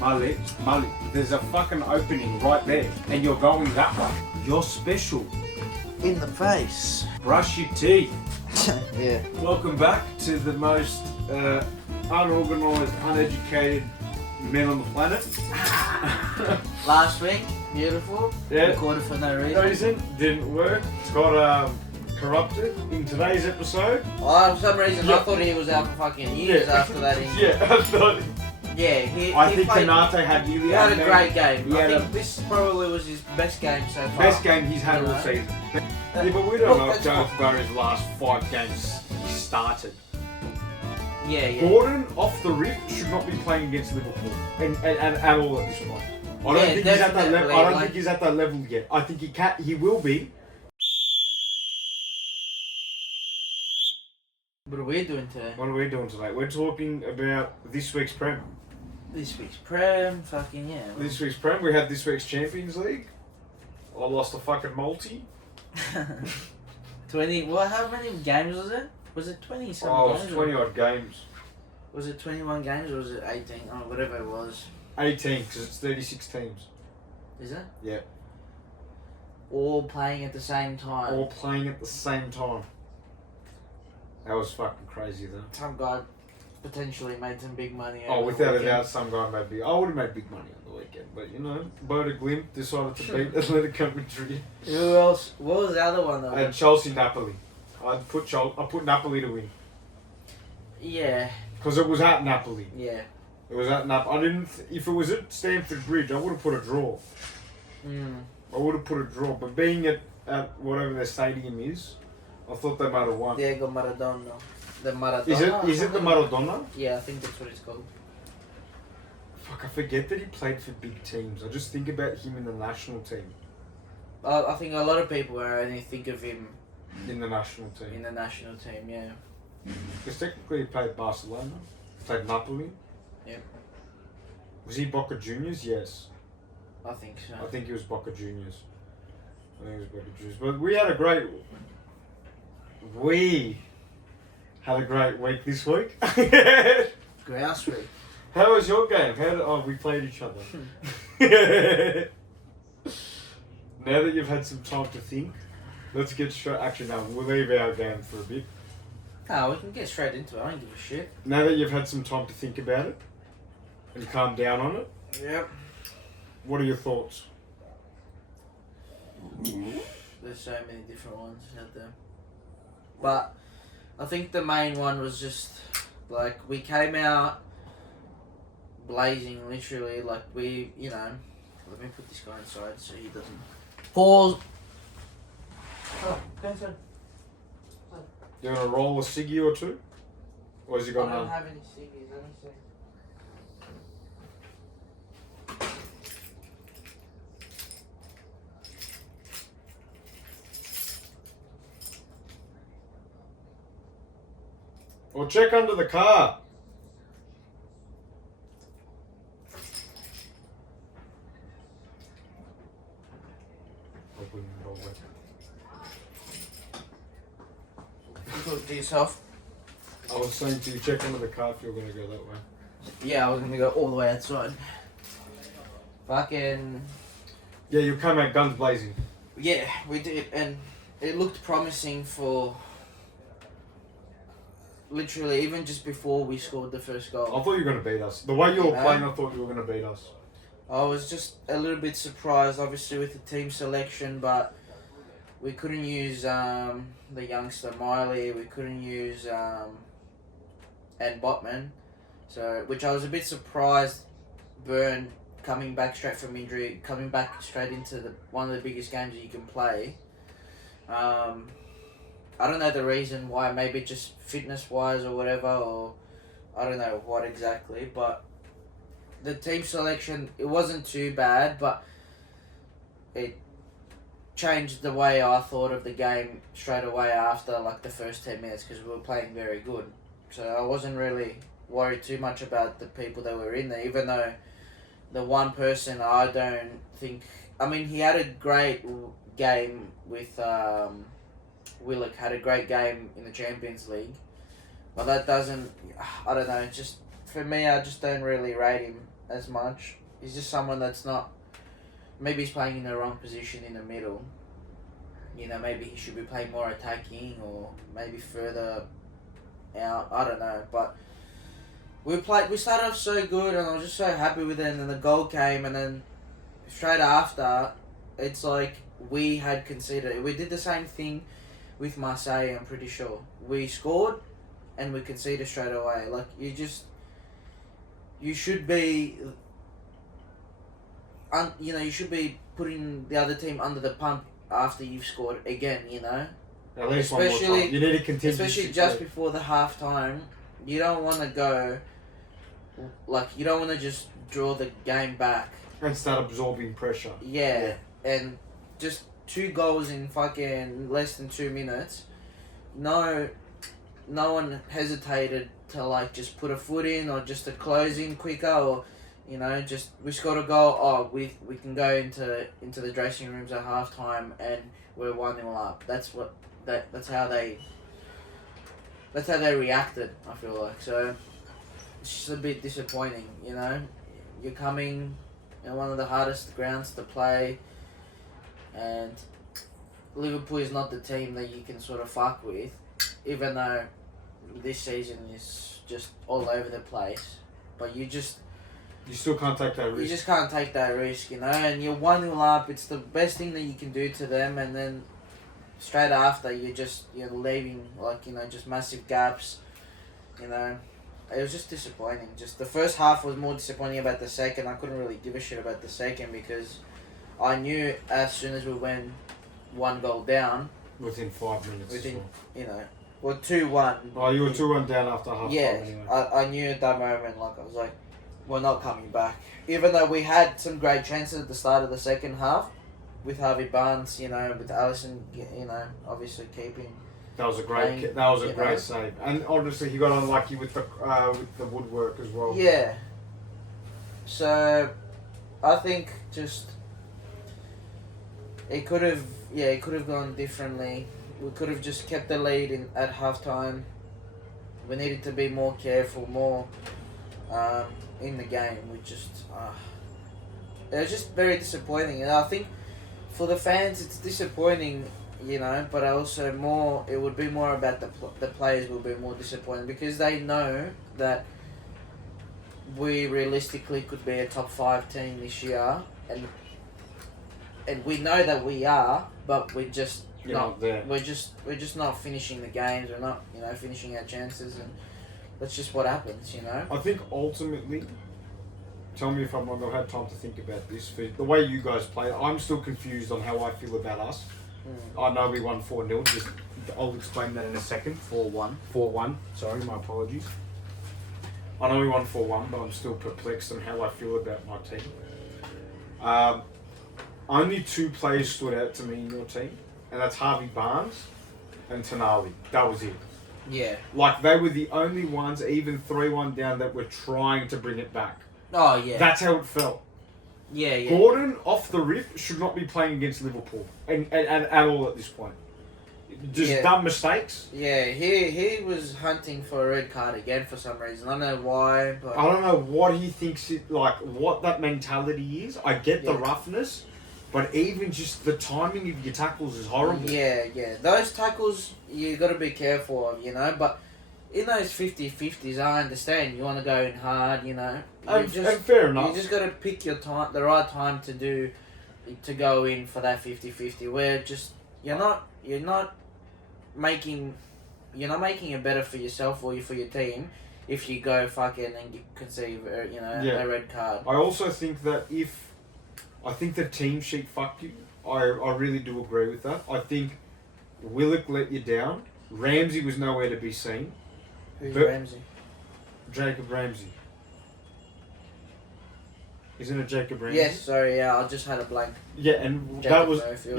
Malik, there's a fucking opening right there, and you're going that way. You're special. In the face. Brush your teeth. Yeah. Welcome back to the most unorganised, uneducated men on the planet. Last week, beautiful. Yeah. Recorded for no reason. Didn't work. It's got corrupted. In today's episode. Oh, for some reason, I thought he was out for fucking years after that injury. Yeah, I thought. Yeah, I think Kanate had really. He had a great game. I think this probably was his best game so far. Best game he's had all season. Yeah, but we don't know if Jonathan Barry's last 5 games started. Yeah. Gordon, off the rip, should not be playing against Liverpool and at all at this point. I don't think he's at that level. I don't think he's at that level yet. I think he will be. What are we doing today? What are we doing today? We're talking about this week's Prem. This week's Prem, fucking yeah. This week's Prem, we had this week's Champions League. I lost a fucking multi. 20, well, how many games was it? Was it 20 something Oh, games? it was 20 odd games. Was it 21 games or was it 18? Oh, whatever it was. 18, because it's 36 teams. Is it? Yeah. All playing at the same time. All playing at the same time. That was fucking crazy though. Some guy potentially made some big money. Oh, over without the a doubt, some guy made big. I would have made big money on the weekend, but you know, Boda Glimp decided to beat Atletico Madrid. Who else? What was the other one though? And Chelsea Napoli. I put Napoli to win Yeah. because it was at Napoli. Yeah. It was at Napoli. I didn't. If it was at Stamford Bridge, I would have put a draw. I would have put a draw, but being at whatever their stadium is, I thought they might have won. Diego Maradona. The Maradona. Is it the Maradona? Yeah, I think that's what it's called. Fuck, I forget that he played for big teams. I just think about him in the national team. I think a lot of people only think of him In the national team. in the national team, yeah. Because technically he played Barcelona, played Napoli. Yep. Was he Boca Juniors? Yes. I think so. I think he was Boca Juniors. But we had a great week this week. Grouse week. How was your game? We played each other. Now that you've had some time to think, let's get straight. Actually, no, we'll leave our game for a bit. No, we can get straight into it. I don't give a shit. Now that you've had some time to think about it and calm down on it, Yep. what are your thoughts? There's so many different ones out there. But I think the main one was just like we came out blazing, literally. Like we, let me put this guy inside so he doesn't pause. Oh, go inside. You want to roll a ciggy or two? Or has he got I don't none? have any ciggies, let me see. Or check under the car. You talk to yourself. I was saying to you, check under the car if you're going to go that way. Yeah, I was gonna go all the way outside. Fucking. Yeah, you come out guns blazing. Yeah, we did, and it looked promising for. Literally, even just before we scored the first goal. I thought you were going to beat us. The way you were playing, I thought you were going to beat us. I was just a little bit surprised, obviously, with the team selection, but we couldn't use the youngster Miley. We couldn't use and Botman, so which I was a bit surprised. Byrne coming back straight from injury, coming back straight into one of the biggest games that you can play. I don't know the reason why. Maybe just fitness wise or whatever, or I don't know what exactly, but. The team selection, it wasn't too bad, but it changed the way I thought of the game straight away after like the first 10 minutes because we were playing very good. So I wasn't really worried too much about the people that were in there, even though the one person I don't think... I mean, he had a great game with... Willock had a great game in the Champions League, but that doesn't... I don't know, just... For me, I just don't really rate him as much. He's just someone that's not. Maybe he's playing in the wrong position in the middle. You know, maybe he should be playing more attacking or maybe further out. I don't know, but we started off so good, and I was just so happy with it. And then the goal came, and then straight after, it's like we had conceded. We did the same thing with Marseille. I'm pretty sure we scored, and we conceded straight away. Like you should be. You should be putting the other team under the pump after you've scored again, you know. At least one more time. You need to continue. Especially just before the half time. You don't want to go... you don't want to just draw the game back. And start absorbing pressure. Yeah. And just 2 goals in fucking less than 2 minutes. No one hesitated to, just put a foot in or just to close in quicker or... just we scored a goal. Oh, we can go into the dressing rooms at halftime and we're 1-0 up. That's how they reacted. I feel like so. It's just a bit disappointing. You're coming in one of the hardest grounds to play, and Liverpool is not the team that you can sort of fuck with, even though this season is just all over the place. But you still can't take that risk. You just can't take that risk, and you're 1-0 up. It's the best thing that you can do to them, and then straight after you're leaving just massive gaps. It was just disappointing. Just the first half was more disappointing about the second. I couldn't really give a shit about the second because I knew as soon as we went 1 goal down. Within 5 minutes. 2-1. Oh, you were 2-1 down after half time anyway. I knew at that moment, I was like, we're not coming back. Even though we had some great chances at the start of the second half with Harvey Barnes, with Alisson, obviously keeping. That was a great save, and obviously he got unlucky with the woodwork as well. Yeah. So, I think just it could have gone differently. We could have just kept the lead at halftime. We needed to be more careful, more in the game. It was just very disappointing, and I think for the fans it's disappointing. But also it would be more about the players will be more disappointed because they know that we realistically could be a top 5 team this year, and we know that we are, but we're just not there. We're just not finishing the games. We're not finishing our chances, and that's just what happens. I think ultimately, tell me if I'm wrong. I've had time to think about this. For the way you guys play, I'm still confused on how I feel about us. I know we won 4-0. I'll explain that in a second. 4-1. 4-1. Sorry, my apologies. I know we won 4-1, but I'm still perplexed on how I feel about my team. Only 2 players stood out to me in your team, and that's Harvey Barnes and Tonali. That was it. Yeah. They were the only ones, even 3-1 down, that were trying to bring it back. Oh, yeah. That's how it felt. Yeah. Gordon, off the rip, should not be playing against Liverpool and at all at this point. Just dumb mistakes. Yeah, he was hunting for a red card again for some reason. I don't know why, but... I don't know what he thinks, what that mentality is. I get the roughness, but even just the timing of your tackles is horrible. Yeah. Those tackles, you got to be careful of, but... In those 50-50s, I understand you want to go in hard, And fair enough. You just got to pick your time, the right time to go in for that 50-50. Where just you're not making it better for yourself or for your team if you go fucking and you conceive a red card. I also think that I think the team sheet fucked you. I really do agree with that. I think Willock let you down. Ramsey was nowhere to be seen. Who's Ramsey? Jacob Ramsey. Isn't it Jacob Ramsey? Yes, sorry, yeah, I just had a blank. Yeah, and Jacob that was... Murphy,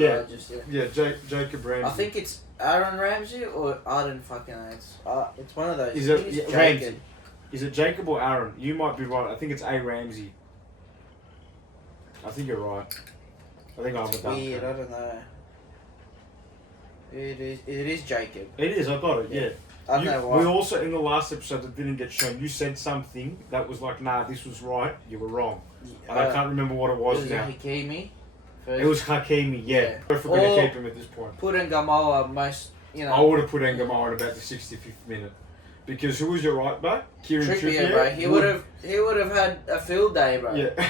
Jacob Ramsey. I think it's Aaron Ramsey or Arden fucking it's one of those. Is it Ramsey? Is it Jacob or Aaron? You might be right. I think it's A. Ramsey. I think you're right. I think I'm a dumb. Weird, I don't know. It is Jacob. It is, I got it, yeah. I don't know why. We also, in the last episode that didn't get shown, you said something that was like, nah, this was right, you were wrong. And I can't remember what it was now. Hakimi. It was Hakimi, yeah. If we're going to keep him at this point. Put in Gamoa most, I would have put Engamoa at about the 65th minute. Because who was your right back? Kieran Trippier, bro. He would have had a field day, bro. Yeah.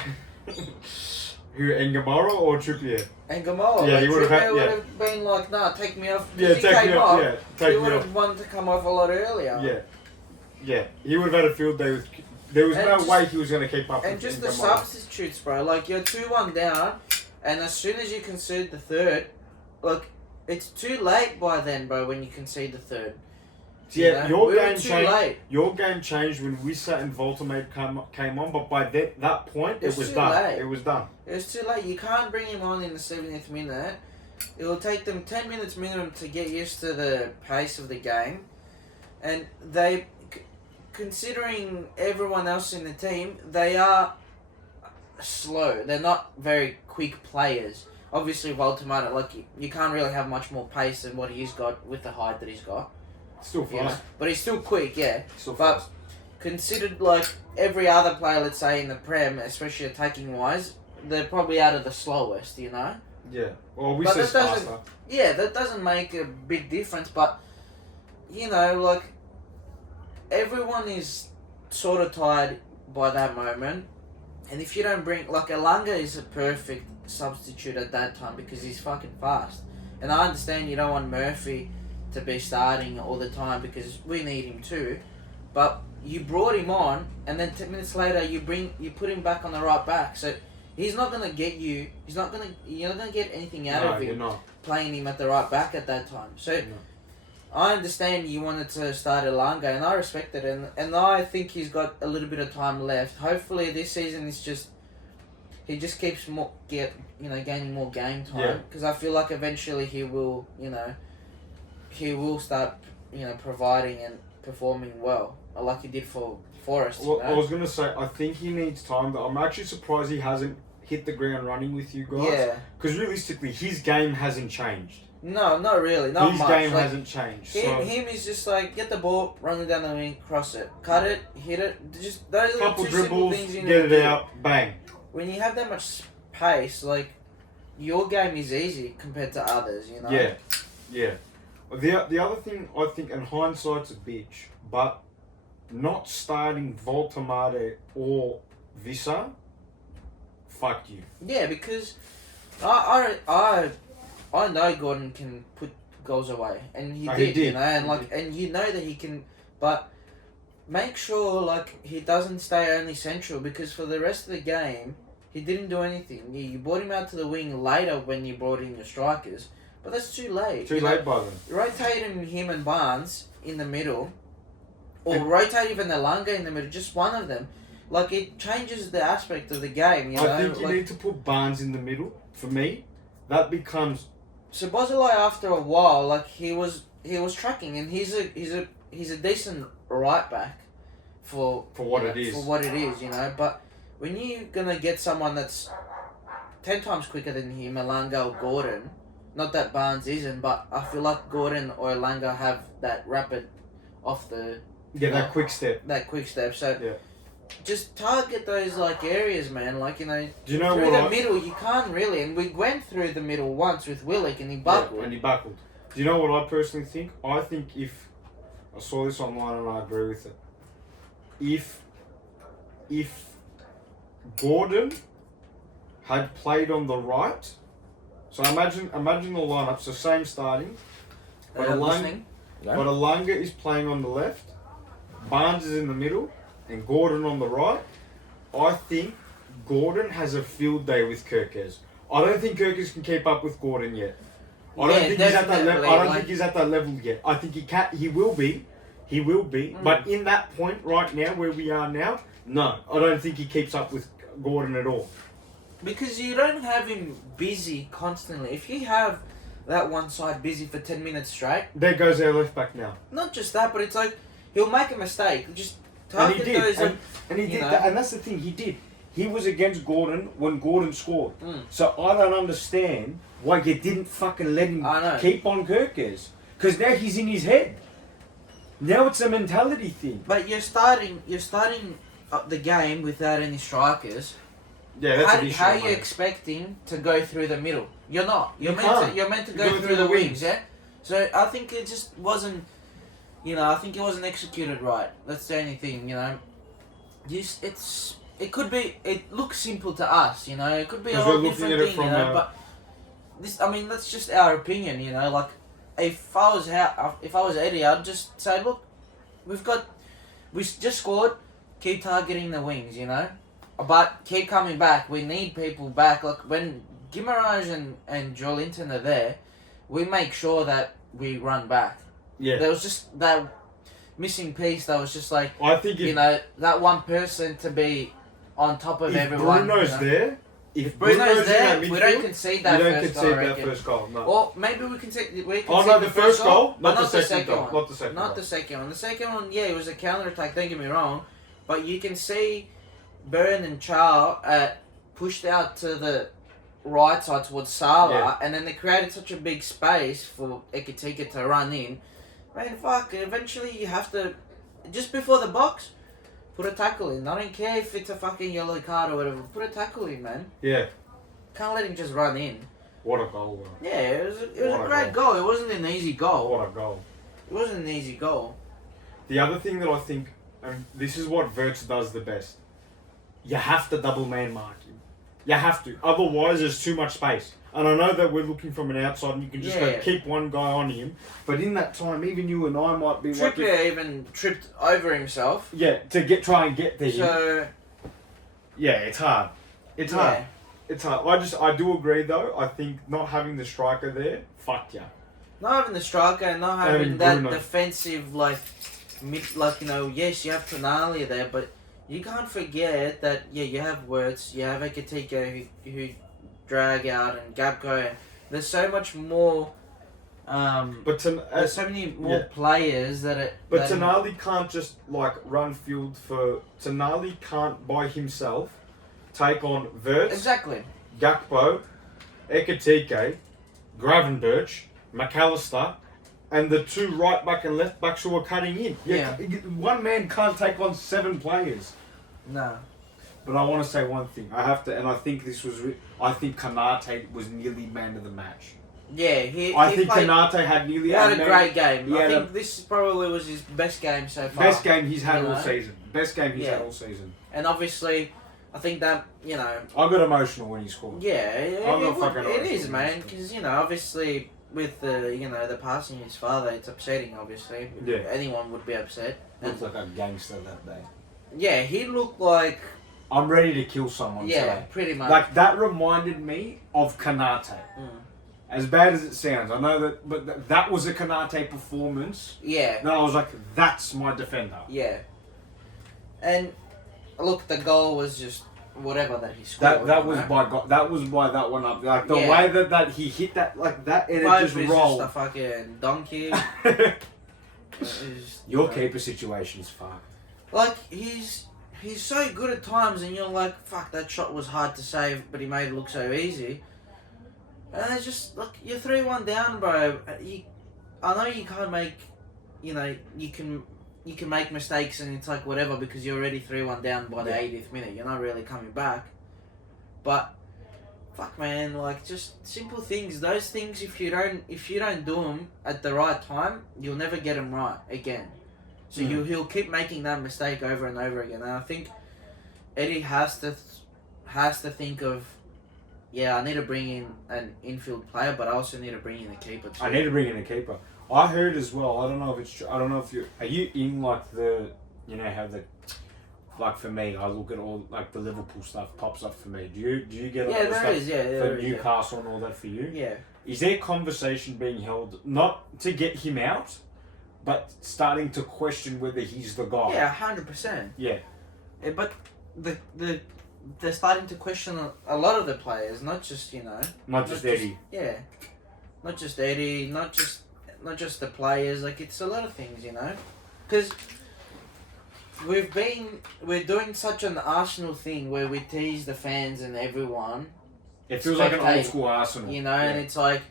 Who, Engamoa or Trippier? Engamoa. Yeah, he would have been like, nah, take me off. Yeah, he came off. Yeah, take he me would off. have wanted to come off a lot earlier. Yeah. He would have had a field day with. There was no way he was going to keep up with And just the Engamoa. substitutes, bro. Like, you're 2-1 down, and as soon as you concede the third, like, it's too late by then, bro, when you concede the third. Yeah, your game changed. Late. Your game changed when Wissa and Voltamade came on, but by that point, it was done. Late. It was done. It was too late. You can't bring him on in the 70th minute. It will take them 10 minutes minimum to get used to the pace of the game, and considering everyone else in the team, they are slow. They're not very quick players. Obviously, Voltamade, like you can't really have much more pace than what he's got with the height that he's got. Still fast. But he's still quick, yeah. Still but fast. Considered like every other player, let's say in the Prem, especially attacking wise, they're probably out of the slowest, you know? Yeah. Well, Wissa's faster. Yeah, that doesn't make a big difference, but, you know, like, everyone is sort of tired by that moment, and if you don't bring, like, Elanga is a perfect substitute at that time because he's fucking fast. And I understand you don't want Murphy to be starting all the time because we need him too, but you brought him on, and then 10 minutes later you put him back on the right back, so he's not gonna get you. You're not gonna get anything out of him playing him at the right back at that time. So I understand you wanted to start Elanga, and I respect it, and I think he's got a little bit of time left. Hopefully this season is just he just keeps gaining more game time, because I feel like eventually he will start providing and performing well, like he did for Forest. Well, I was gonna say I think he needs time, but I'm actually surprised he hasn't hit the ground running with you guys. Yeah. Because realistically, his game hasn't changed. No, not really. Not his much. His game hasn't changed. Him is just like, get the ball, run it down the wing, cross it, cut it, hit it. Just those are couple the two dribbles, simple things you need get to it do. out, bang. When you have that much pace, like, your game is easy compared to others, you know? Yeah. The other thing, I think, and hindsight's a bitch, but not starting Voltamade or Wissa, fuck you. Yeah, because I know Gordon can put goals away, and he did, you know, and you know that he can, but make sure like he doesn't stay only central, because for the rest of the game he didn't do anything. You brought him out to the wing later when you brought in your strikers, but that's too late. Too late by then. Rotating him and Barnes in the middle, or rotate even Elanga in the middle, just one of them. Like, it changes the aspect of the game, you know? I think you need to put Barnes in the middle. For me, that becomes... So Bozolai, after a while, like, he was tracking, and he's a decent right back for what it is. For what it is, you know? But when you're gonna get someone that's 10 times quicker than him, Elanga or Gordon, not that Barnes isn't, but I feel like Gordon or Elanga have that rapid off the... Yeah, that quick step. That quick step, so... Yeah. Just target those like areas, man. Like, you know, do you know through the middle, you can't really. And we went through the middle once with Willick, and he buckled. Yeah, and he buckled. Do you know what I personally think? I think if I saw this online and I agree with it. If Gordon had played on the right, so imagine the lineup. So same starting, but Elanga is playing on the left, Barnes is in the middle, and Gordon on the right. I think Gordon has a field day with Kirkes. I don't think Kirkes can keep up with Gordon yet. I don't think he's at that level. I don't think he's at that level yet. I think he can. He will be. But in that point right now, where we are now, no, I don't think he keeps up with Gordon at all. Because you don't have him busy constantly. If you have that one side busy for 10 minutes straight, there goes our left back now. Not just that, but it's like he'll make a mistake. Just and he did, and he did that, and that's the thing. He did. He was against Gordon when Gordon scored. So I don't understand why you didn't fucking let him keep on Kirkes. Because now he's in his head. Now it's a mentality thing. But you're starting up the game without any strikers. Yeah, that's an issue. How are you expecting to go through the middle? You're not. You're meant to go through the wings, yeah? So I think it just wasn't, I think it wasn't executed right. That's the only thing, it looks simple to us, it could be a whole different thing, but that's just our opinion, like, if I was Eddie, I'd just say, look, we just scored, keep targeting the wings, but keep coming back. We need people back. Like, when Guimarães and Joelinton are there, we make sure that we run back. Yeah. There was just that missing piece that was just like, I think that one person to be on top of everyone. Bruno's there, if Bruno's there, we don't concede that first goal. No. Or maybe we can concede the first goal, but not the second one. Not the second Not goal. the second one. The second one, yeah, it was a counter-attack, don't get me wrong, but you can see Byrne and Charles pushed out to the right side towards Salah, and then they created such a big space for Ekitika to run in. Man, fuck, eventually you have to, just before the box, put a tackle in. I don't care if it's a fucking yellow card or whatever, put a tackle in, man. Yeah. Can't let him just run in. What a goal. Yeah, it was a great goal. It wasn't an easy goal. What a goal. It wasn't an easy goal. The other thing that I think, and this is what Wirtz does the best, you have to double man mark him. You have to. Otherwise, there's too much space. And I know that we're looking from an outside and you can just keep one guy on him. But in that time, even you and I might be... Trippier even tripped over himself. Yeah, to try and get to him. So... Yeah, it's hard. It's hard. It's hard. I do agree, though. I think not having the striker there, fuck yeah. Not having the striker and not having that defensive, yes, you have Tonali there, but you can't forget that, you have Wirtz, you have Ekitika who drag out, and Gabko, and there's so much more, there's so many more players that Tonali can't just, run field for... Tonali can't, by himself, take on Wirtz, exactly, Gakpo, Ekitike, Gravenberch, McAllister, and the two right back and left backs who are cutting in. One man can't take on 7 players. No. But I want to say one thing. I think I think Kanate was nearly man of the match. Yeah, Kanate had nearly... He had a great game. I think this probably was his best game so far. Best game he's had all season. Best game he's had all season. And obviously, I think that, I got emotional when he scored. Yeah, it is, man. Because, obviously, with the passing of his father, it's upsetting, obviously. Yeah. Anyone would be upset. Looked like a gangster that day. Yeah, he looked like... I'm ready to kill someone today. Yeah, pretty much. That reminded me of Kanate. As bad as it sounds, I know that, but that was a Kanate performance. Yeah. That I was like, that's my defender. Yeah. And look, the goal was just whatever that he scored. That was by that one up. Like the way that he hit that that and it just rolled. Just a fucking donkey. Your keeper situation's fucked. Like he's so good at times, and you're like, fuck, that shot was hard to save, but he made it look so easy. And it's just, look, you're 3-1 down, bro. I know you can't make, you can make mistakes and it's like whatever because you're already 3-1 down by the 80th minute. You're not really coming back. But, fuck, man, just simple things. Those things, if you don't do them at the right time, you'll never get them right again. So he'll keep making that mistake over and over again. And I think Eddie has to think of, I need to bring in an infield player, but I also need to bring in a keeper too. I need to bring in a keeper. I heard as well, I don't know if it's true, I don't know if are you in how for me, I look at all, the Liverpool stuff pops up for me. Do you get all that stuff for Newcastle and all that for you? Yeah. Is there conversation being held, not to get him out, but starting to question whether he's the guy? Yeah, 100%. Yeah. But they're starting to question a lot of the players, not just not just Eddie. Not just Eddie, not just the players. It's a lot of things, because we're doing such an Arsenal thing where we tease the fans and everyone. It feels like an old school Arsenal, and it's like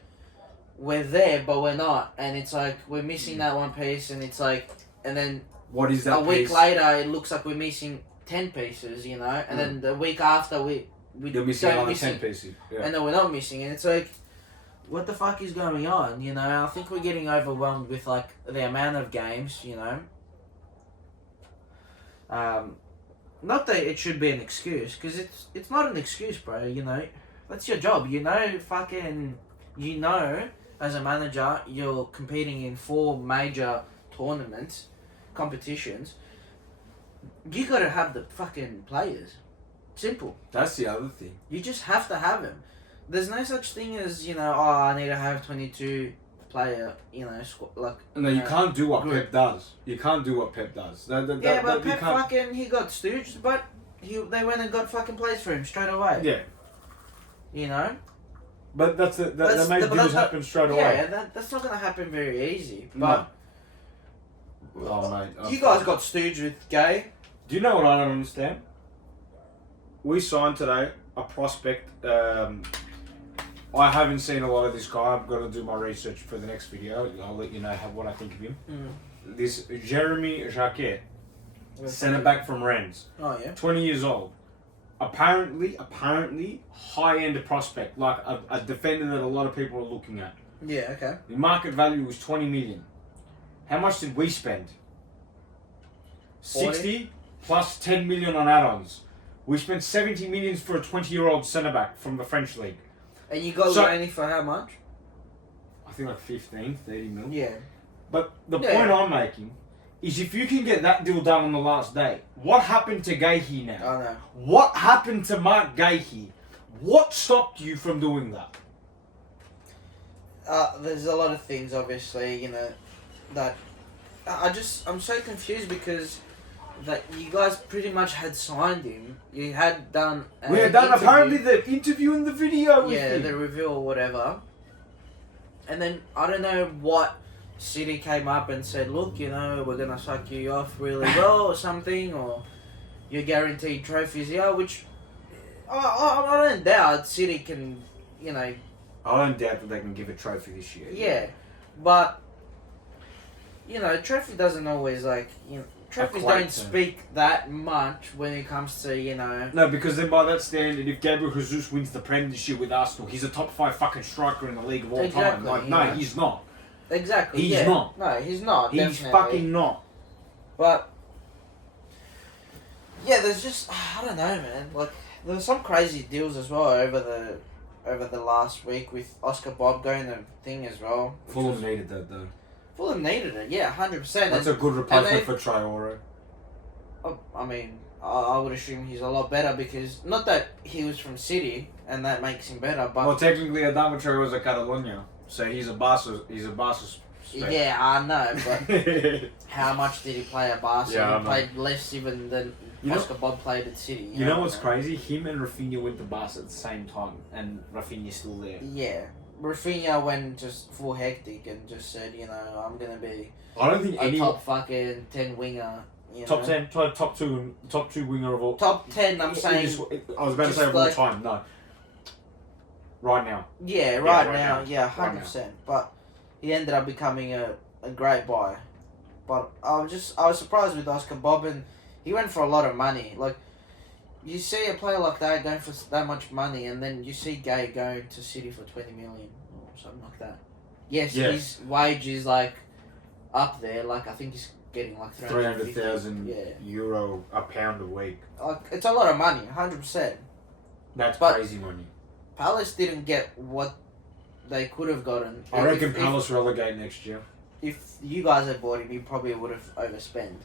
we're there but we're not, and it's like we're missing that one piece, and it's like and then What is that a week piece? later it looks like we're missing 10 pieces, you know, and then the week after we You're missing don't another miss 10 it, pieces. Yeah. and then we're not missing it. It's like, what the fuck is going on, you know? I think we're getting overwhelmed with, like, the amount of games, you know? Not that it should be an excuse, because it's not an excuse, bro, you know? That's your job, you know? Fucking, you know, as a manager, you're competing in 4 major tournaments, competitions. You gotta have the fucking players. Simple. That's the other thing. You just have to have them. There's no such thing as, you know, oh, I need to have 22 player, you know, like... No, you can't do what group. Pep does. You can't do what Pep does. Yeah, but you Pep can't- fucking, he got stooged, but they went and got fucking players for him straight away. Yeah. You know? But that made but deals happen straight away. Yeah, that's not going to happen very easy. But... Oh, mate. You guys got stooged with Gay. Do you know what I don't understand? We signed today a prospect. I haven't seen a lot of this guy. I've got to do my research for the next video. I'll let you know what I think of him. This Jeremy Jacquet, centre back from Rennes. Oh, yeah? 20 years old. Apparently, high-end prospect, like a defender that a lot of people are looking at. Yeah, okay. The market value was 20 million. How much did we spend? 40? 60 plus 10 million on add-ons. We spent 70 million for a 20-year-old centre-back from the French league. And you got Laney for how much? I think like 15, 30 mil. Yeah. But the point I'm making is if you can get that deal done on the last day, what happened to Gahey now? I know. What happened to Mark Gahey? What stopped you from doing that? There's a lot of things, obviously, you know, that... I'm so confused because... that you guys pretty much had signed him. You had done. We had done apparently the interview and the video with him. the review or whatever. And then I don't know what City came up and said, look, you know, we're gonna suck you off really well or something, or you're guaranteed trophies here, which I don't doubt City can, you know. I don't doubt that they can give a trophy this year. Yeah, but you know, trophy doesn't always like you know. Trophies don't speak that much when it comes to, you know... No, because then by that standard, if Gabriel Jesus wins the Prem this year with Arsenal, he's a top 5 fucking striker in the league of all time. Like, no, he's not. Exactly, He's not. No, he's not, He's definitely. fucking not. But... yeah, there's just... I don't know, man. Like, there were some crazy deals as well over the last week with Oscar Bob going the thing as well. Fulham needed that, though. Fulham needed it, yeah, 100%. That's a good replacement for Traore. I mean, I would assume he's a lot better because... not that he was from City, and that makes him better, but... Well, technically, Adama Traore was a Catalonia, so he's a Barca spec. Yeah, I know, but how much did he play at Barca? Yeah, he played less even than Oscar Bob played at City. You know what's crazy? Him and Rafinha went to Barca at the same time, and Rafinha's still there. Yeah. Rafinha went just full hectic and just said, you know, I'm going to be I don't think a top fucking 10 winger. You top know? 10, top two winger of all. Top 10, I'm saying. I was about to say of all time. No. Right now. Yeah, right now. Yeah, 100%. But he ended up becoming a great buy. But I was surprised with Oscar Bob, and he went for a lot of money. Like, you see a player like that going for that much money, and then you see Gay going to City for 20 million or something like that. Yes, his wage is like up there. Like, I think he's getting like 300,000 euro a pound a week. Like, it's a lot of money, 100%. That's crazy money. Palace didn't get what they could have gotten. I reckon Palace relegate next year. If you guys had bought him, you probably would have overspent.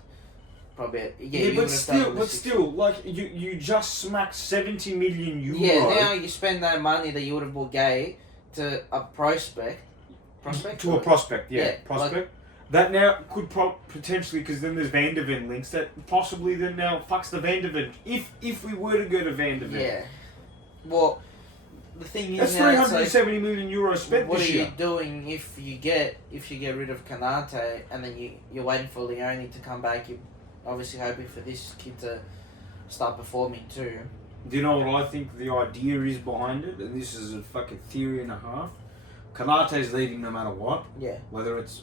Probably, but still, like you just smacked 70 million euro. Yeah, now you spend that money that you would have bought Gay to a prospect. To a prospect, yeah, prospect. Like, that now could potentially, because then there's Van der Ven links, that possibly then now fucks the Van der Ven. If we were to go to Van der Ven. Yeah. Well, the thing is, that's 370 million euros spent what this year. What are you doing if you get rid of Kanate and then you're waiting for Leone to come back? You're obviously hoping for this kid to start performing too. Do you know what I think the idea is behind it? And this is a fucking theory and a half. Kanate's leaving no matter what. Yeah. Whether it's...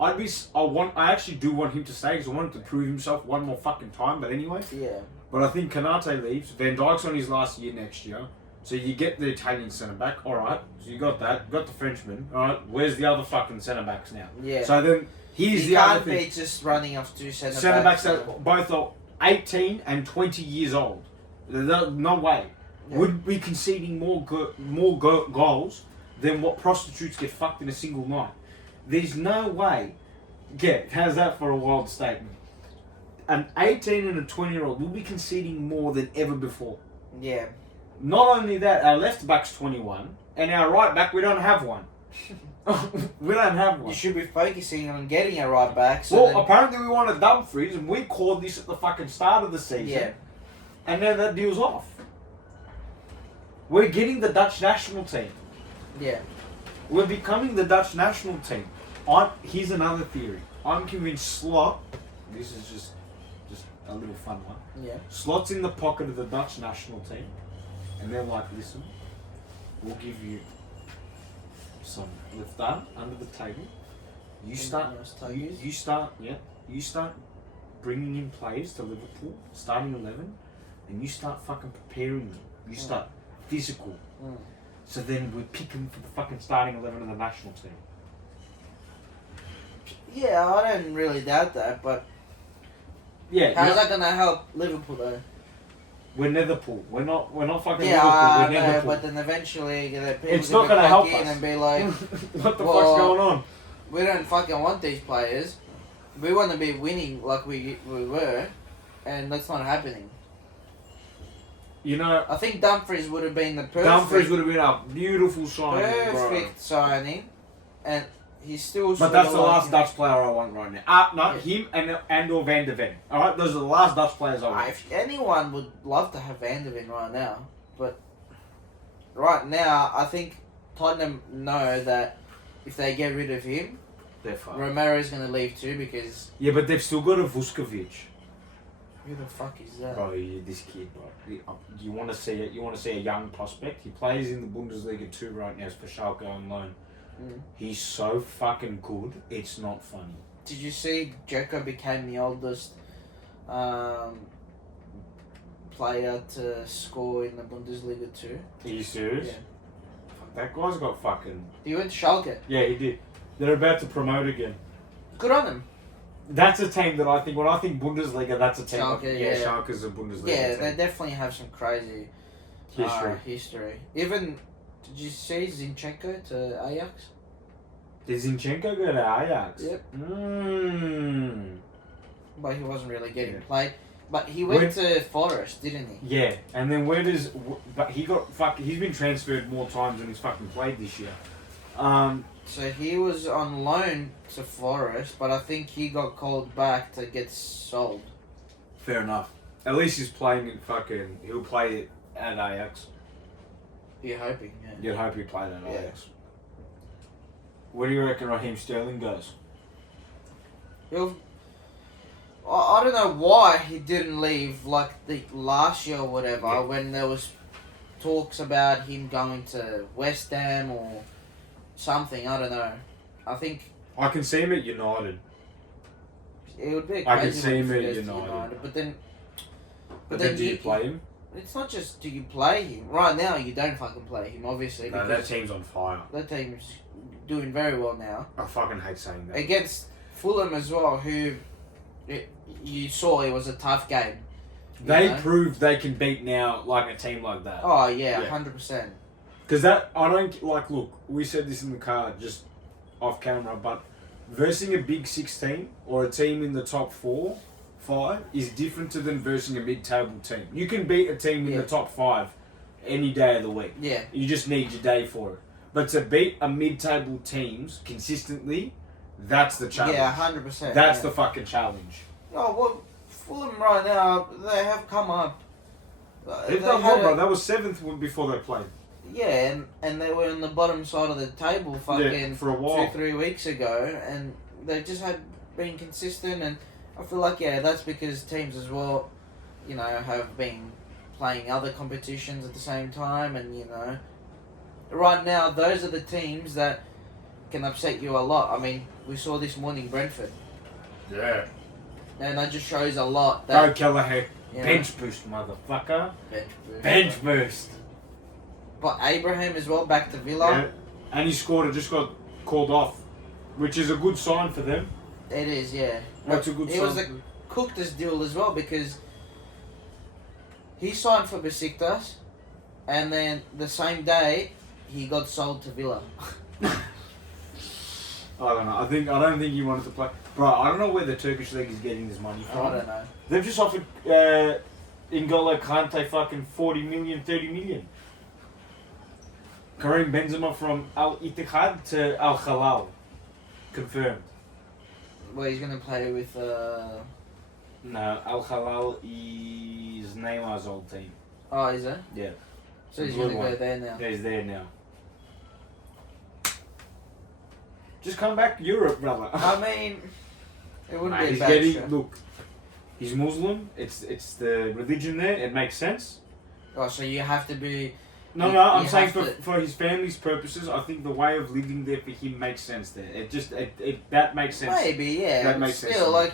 I actually do want him to stay because I want him to prove himself one more fucking time. But anyway. Yeah. But I think Canate leaves. Van Dijk's on his last year next year. So you get the Italian centre back. All right. So you got that. You got the Frenchman. All right. Where's the other fucking centre backs now? Yeah. So then here's the other thing. You can't be just running off two Centre backs that both are 18 and 20 years old. No way. Yeah. Would be conceding more goals than what prostitutes get fucked in a single night. There's no way. Yeah, how's that for a wild statement? An 18 and a 20-year-old will be conceding more than ever before. Yeah. Not only that, our left back's 21, and our right back, we don't have one. We don't have one. You should be focusing on getting a right back. So Well, apparently we wanted Dumfries, and we called this at the fucking start of the season. Yeah. And then that deal's off. We're getting the Dutch national team. Yeah. We're becoming the Dutch national team. Here's another theory. I'm convinced Slot, this is just a little fun one. Yeah. Slot's in the pocket of the Dutch national team, and they're like, listen, we'll give you some lift arm under the table. You start bringing in players to Liverpool, starting 11, and you start fucking preparing them. You start physical. So then we pick them for the fucking starting 11 of the national team. Yeah, I don't really doubt that, but Yeah. how's that gonna help Liverpool though? We're Netherpool. We're not fucking Yeah, Liverpool. We're I know, Netherpool. but then eventually the people It's not gonna help us. and be like, What the well, fuck's going on? we don't fucking want these players. We want to be winning like we were, and that's not happening. You know, I think Dumfries would have been the perfect. Dumfries would have been a beautiful signing, bro. perfect signing, and he's still. But that's the last Dutch player I want right now. No, him and or Van de Ven. All right, those are the last Dutch players I want. If anyone would love to have Van der Ven right now, but right now I think Tottenham know that if they get rid of him, They're fucked. Romero's going to leave too because Yeah, but they've still got a Vuskovic. who the fuck is that? Bro, this kid, bro. You want to see it? You want to see a young prospect? He plays in the Bundesliga 2 right now. It's for Schalke on loan. He's so fucking good. It's not funny. Did you see Joko became the oldest player to score in the Bundesliga too? Are you serious? Yeah. Fuck, that guy's got fucking... He went to Schalke. Yeah, he did. They're about to promote again. Good on him. That's a team that I think... When I think Bundesliga, that's a team. Schalke, yeah, yeah. Schalke's a Bundesliga Yeah, team. they definitely have some crazy history. Even, did you see Zinchenko to Ajax? Did Zinchenko go to Ajax? Yep. But he wasn't really getting played. But he went to Forest, didn't he? Yeah, and then where does... But he got... He's been transferred more times than he's fucking played this year. So he was on loan to Forest, but I think he got called back to get sold. Fair enough. At least he's playing in fucking... He'll play it at Ajax. You're hoping, yeah. You'd hope he played at Ajax. Where do you reckon Raheem Sterling goes? I don't know why he didn't leave like the last year or whatever when there was talks about him going to West Ham or something. I don't know. I think I can see him at United. it would be. I can crazy see him if he at goes to United. But then do you play him? It's not just do you play him. Right now, you don't fucking play him, obviously. No, that team's on fire. That team's doing very well now. I fucking hate saying that. Against Fulham as well, who you saw it was a tough game. They proved they can beat now like a team like that. Oh yeah, 100%. Because that, I don't, like, look, we said this in the car just off camera, but versing a big 16 or a team in the top 4, 5 is different to than versing a mid-table team. You can beat a team in the top 5 any day of the week. Yeah. You just need your day for it. But to beat a mid-table teams consistently, that's the challenge. Yeah, 100%. That's the fucking challenge. Oh, well, Fulham right now, they have come up. They've done well, bro. That was 7th before they played. Yeah, and they were on the bottom side of the table fucking for a while. 2-3 weeks ago, and they just had been consistent, and I feel like, that's because teams as well, have been playing other competitions at the same time, and, right now, those are the teams that can upset you a lot. I mean, we saw this morning Brentford, Yeah. and that just shows a lot. Go That Kelleher. you know, Bench boost, motherfucker. bench boost. Bench boost. But Abraham as well, back to Villa. Yeah. And he scored it, just got called off, which is a good sign for them. It is, yeah. That's a good It sign. was a Cooked deal as well because he signed for Besiktas, and then the same day he got sold to Villa. I don't know. I don't think he wanted to play. Bro, I don't know where the Turkish league is getting this money from. I don't know. They've just offered N'Golo Kante fucking 40 million, 30 million. Karim Benzema from Al Ittihad to Al Hilal. Confirmed. Well, he's gonna play with. No, Al Hilal is Neymar's old team. Oh, is it? Yeah. So he's Good gonna one. go there now. Yeah, he's there now. Just come back to Europe, brother. I mean, it wouldn't be a He's bad getting, show. look, he's Muslim. It's the religion there. It makes sense. Oh, so you have to be. No, You- I'm you saying have for his family's purposes, I think the way of living there for him makes sense there. That makes sense. Maybe, yeah. That but makes sense still, to me. like,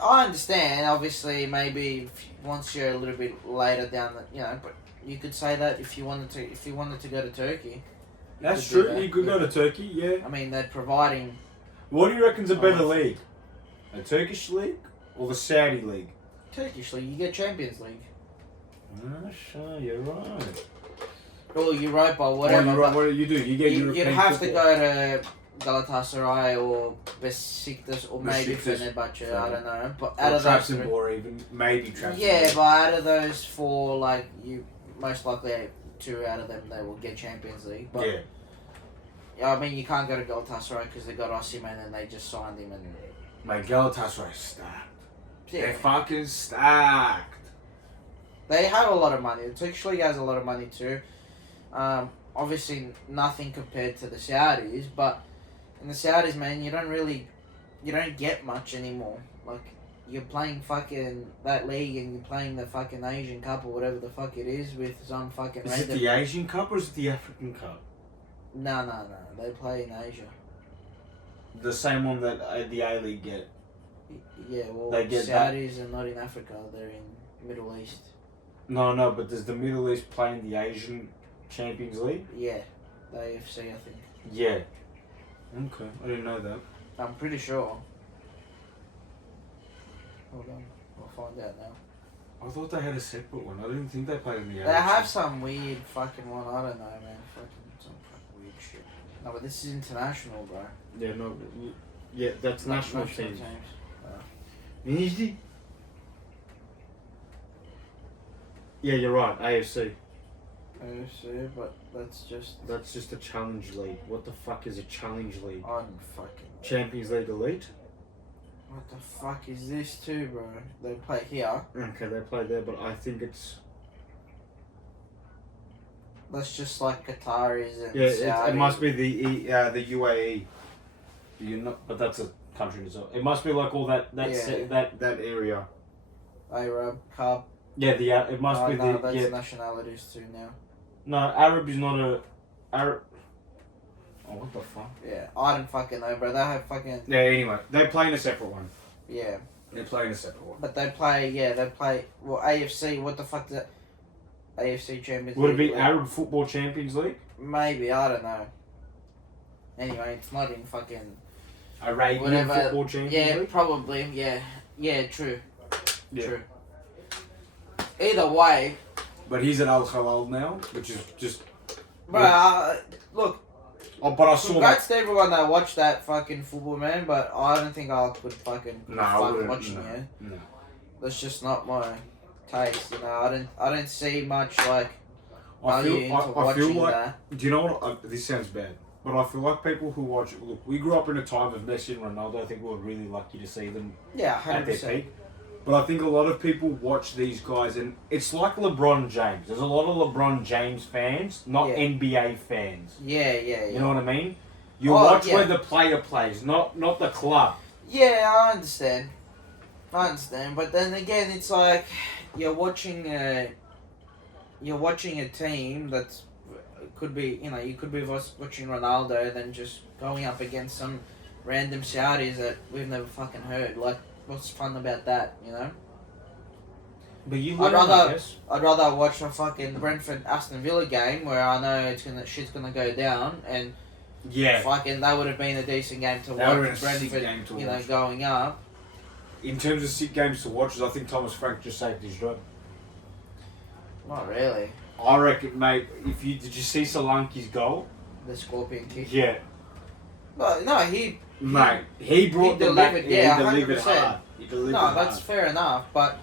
I understand. Obviously, maybe once you're a little bit later down the, but you could say that if you wanted to go to Turkey. That's could do true. that. You could go to Turkey, yeah. I mean, they're providing. What do you reckon's a better Almost. league? A Turkish league or the Saudi league? Turkish league, you get Champions League. Sure, you're right. Or Europa, whatever. You're right, but what do? You get you'd European have to football. go to Galatasaray or Besiktas or maybe Besiktas. Fenerbahce, I don't know. But Or out of those three, Trabzonspor even, maybe Trabzonspor. yeah, but out of those four, like, you most likely 2 out of them they will get Champions League. But Yeah. yeah, I mean, you can't go to Galatasaray because they got Osimhen and they just signed him, and Mate, Galatasaray stacked. yeah, They're fucking stacked. they have a lot of money. The Turkish league has a lot of money too. Obviously, nothing compared to the Saudis, but in the Saudis, man, you don't get much anymore. Like, you're playing fucking that league and you're playing the fucking Asian Cup or whatever the fuck it is with some fucking Is it random. the Asian Cup or is it the African Cup? No. They play in Asia. The same one that the A-League get. Yeah, well, They get that. Saudis are not in Africa. They're in Middle East. No, but does the Middle East play in the Asian Champions League? Yeah, the AFC, I think. Yeah. Okay, I didn't know that. I'm pretty sure. Hold on, we'll find out now. I thought they had a separate one. I didn't think they played in the They AFC. have some weird fucking one. I don't know, man. Some fucking weird shit. No, but this is international, bro. Yeah, no. Yeah, that's national teams. teams. Yeah, you're right. AFC. AFC, but That's just a challenge league. What the fuck is a challenge league? I'm fucking. Champions League Elite. What the fuck is this too, bro? They play here. Okay, they play there, but I think it's That's just like Qataris and it must Saudi. be the UAE. But that's a country as well. It must be like all that that area. Arab Cup. Yeah, it must be no, the that's nationalities too now. No, Arab is not a Arab. Oh, what the fuck? Yeah, I don't fucking know, bro. They have fucking Yeah. Anyway, they play in a separate one. yeah, They play in a separate one. but they play well AFC. What the fuck is that? AFC Champions Would it League, be or- Arab Football Champions League? Maybe, I don't know. Anyway, it's not in fucking Arabian whatever. Football Champions Yeah, League? probably. Yeah, true. Yeah. True. Either way, But he's at Al Hilal now, which is just. bro. Look, Oh, but I saw that. congrats to everyone that watched that fucking football, man. But I don't think I could fucking No, I fuck wouldn't. watching No, it. no. That's just not my taste. You know, I don't see much like I value feel, into I watching feel like. that. Do you know what? This sounds bad, but I feel like people who watch. Look, we grew up in a time of Messi and Ronaldo. I think we were really lucky to see them Yeah, at their 100%. peak. But I think a lot of people watch these guys, and it's like LeBron James. There's a lot of LeBron James fans, not Yeah. NBA fans. Yeah. You know what I mean? You Oh, watch yeah. where the player plays, not the club. Yeah, I understand. But then again, it's like you're watching a team that's it could be, you could be watching Ronaldo, then just going up against some random Saudis that we've never fucking heard. Like, what's fun about that, But you I'd learn, I rather guess. I'd rather watch a fucking Brentford Aston Villa game where I know shit's gonna go down, and Yeah. fucking that would have been a decent game to That would've watch. been a sick Brentford, game to watch. going up. In terms of sick games to watch, I think Thomas Frank just saved his job. Not really. I reckon, mate. Did you see Solanke's goal? The scorpion kick. Yeah, But no, he mate. He brought he them back. delivered, yeah, he delivered 100%. hard. He delivered no, hard. that's fair enough. But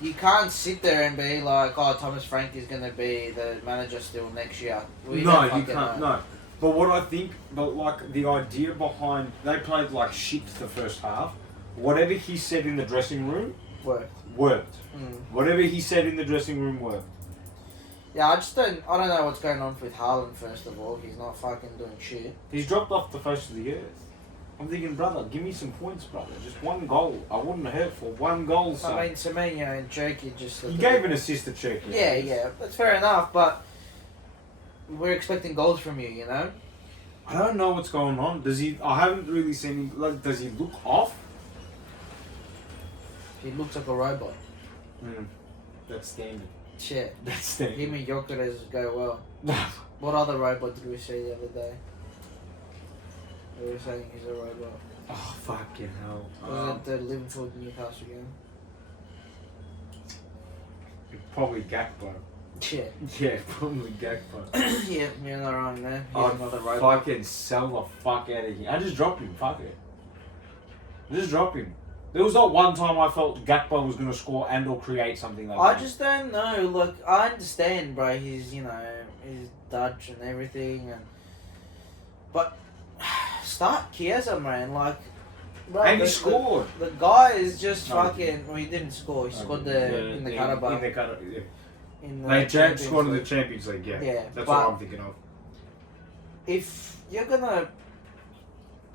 you can't sit there and be like, "Oh, Thomas Frank is going to be the manager still next year." We No, don't you fucking can't. know. No. But what I think, like the idea behind, they played like shit the first half. Whatever he said in the dressing room worked. Mm. Whatever he said in the dressing room worked. Yeah, I don't know what's going on with Haaland. First of all, he's not fucking doing shit. He's dropped off the face of the earth. I'm thinking, brother, give me some points, brother. Just one goal. I wouldn't hurt for one goal, son. I mean, Semenyo and Cherky just. He gave an assist to Czech. Yeah, that's fair enough, but we're expecting goals from you, I don't know what's going on. I haven't really seen him. Like, does he look off? He looks like a robot. That's standard. Shit. That's standard. Him and Gyökeres go well. What other robot did we see the other day? They were saying he's a robot. Oh, fucking hell. Was it the Liverpool Newcastle game? Probably Gakpo. Yeah. Yeah, probably Gakpo. Yeah, you're not wrong there. He's I'd another robot. fucking sell the fuck out of here. I just dropped him, fuck it. Just drop him. There was not one time I felt Gakpo was going to score and or create something like I that. just don't know. Look, I understand, bro. He's, he's Dutch and everything, but start Chiesa, man. Like, bro, And he scored. The guy is just No, fucking. Well, he didn't score. He scored in the Carabao. In the Carabao, yeah. In the They Champions scored in the League. Champions League, yeah. Yeah, That's but what I'm thinking of. if you're gonna,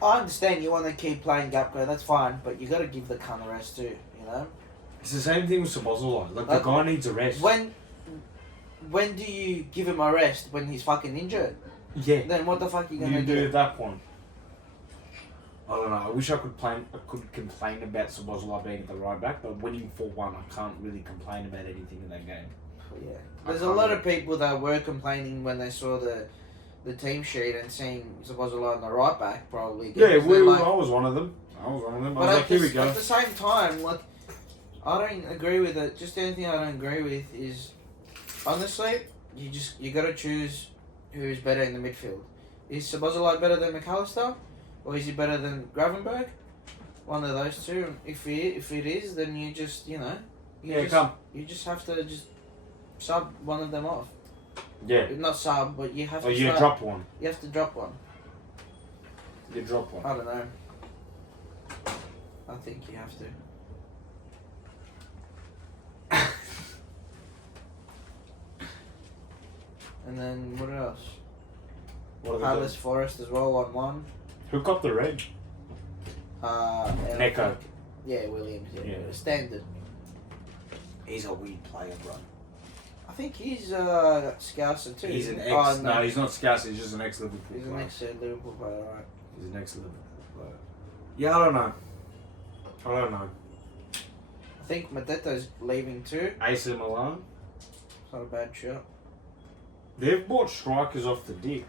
I understand you want to keep playing Gapco. That's fine, but you got to give the cunt a rest too. It's the same thing with Szoboszlai. Like, the guy needs a rest. When do you give him a rest? When he's fucking injured? Yeah. Then what the fuck are you gonna You do do? at that point. I don't know. I wish I could complain about Szoboszlai being at the right back, but winning 4-1, I can't really complain about anything in that game. Yeah. There's a lot of people that were complaining when they saw the team sheet and seeing Szoboszlai on the right back probably. Yeah, Because they're like, I was one of them. I was but like, at, here we go. at the same time, like, I don't agree with it. Just the only thing I don't agree with is, honestly, you got to choose who's better in the midfield. Is Szoboszlai better than McAllister, or is he better than Gravenberg? One of those two. If it is, then you just you just have to just sub one of them off. Yeah. Not sub, but you have Or to. you drop one. You have to drop one. You drop one. I don't know. I think you have to. And then what else? What are Palace Forest as well, 1-1. Who got the red? Neko. Yeah, Williams. Yeah. Yeah. Standard. He's a weird player, bro. I think he's Scouser too. He's an ex. Oh, no, he's not Scouse. He's just an ex-Liverpool He's player. an ex-Liverpool player, right? He's an ex-Liverpool player. Yeah, I don't know. I think Mateto's leaving too. AC Milan. It's not a bad shot. They've bought strikers off the dick.